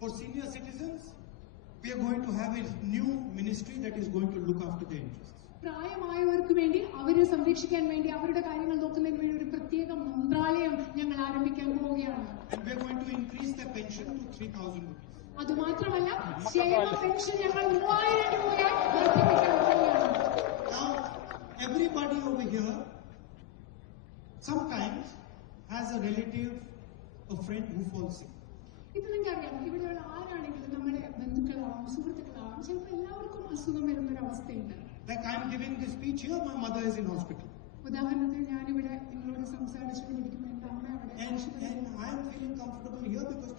For senior citizens, we are going to have a new ministry that is going to look after their interests. പ്രായമായവർക്ക് വേണ്ടി അവരെ സംരക്ഷിക്കാൻ വേണ്ടി അവരുടെ കാര്യങ്ങൾ നോക്കുന്നതിന് വേണ്ടി ഒരു പ്രത്യേക മന്ത്രാലയം ഞങ്ങൾ ആരംഭിക്കാൻ പോവുകയാണ്. And we are going to increase the pension to 3,000 rupees. അതുമാത്രമല്ല ക്ഷേമ പെൻഷൻ ഞങ്ങൾ 3000 രൂപയായി വർദ്ധിപ്പിക്കാൻ പോവുകയാണ്. Now, everybody over here sometimes has a relative, a friend who falls sick. ഇത് നിങ്ങൾക്കറിയാം, ഇവിടെയുള്ള ആരാണെങ്കിലും നമ്മുടെ ബന്ധുക്കളാവും സുഹൃത്തുക്കളാവും ചിലപ്പോൾ എല്ലാവർക്കും അസുഖം വരുന്നൊരവസ്ഥയുണ്ട്. Like I am giving this speech here, my mother is in hospital. ഉദാഹരണത്തിന് ഞാനിവിടെ നിങ്ങളോട് സംസാരിച്ചുകൊണ്ടിരിക്കുന്ന എന്റെ അമ്മ അവിടെ. And I am feeling comfortable here because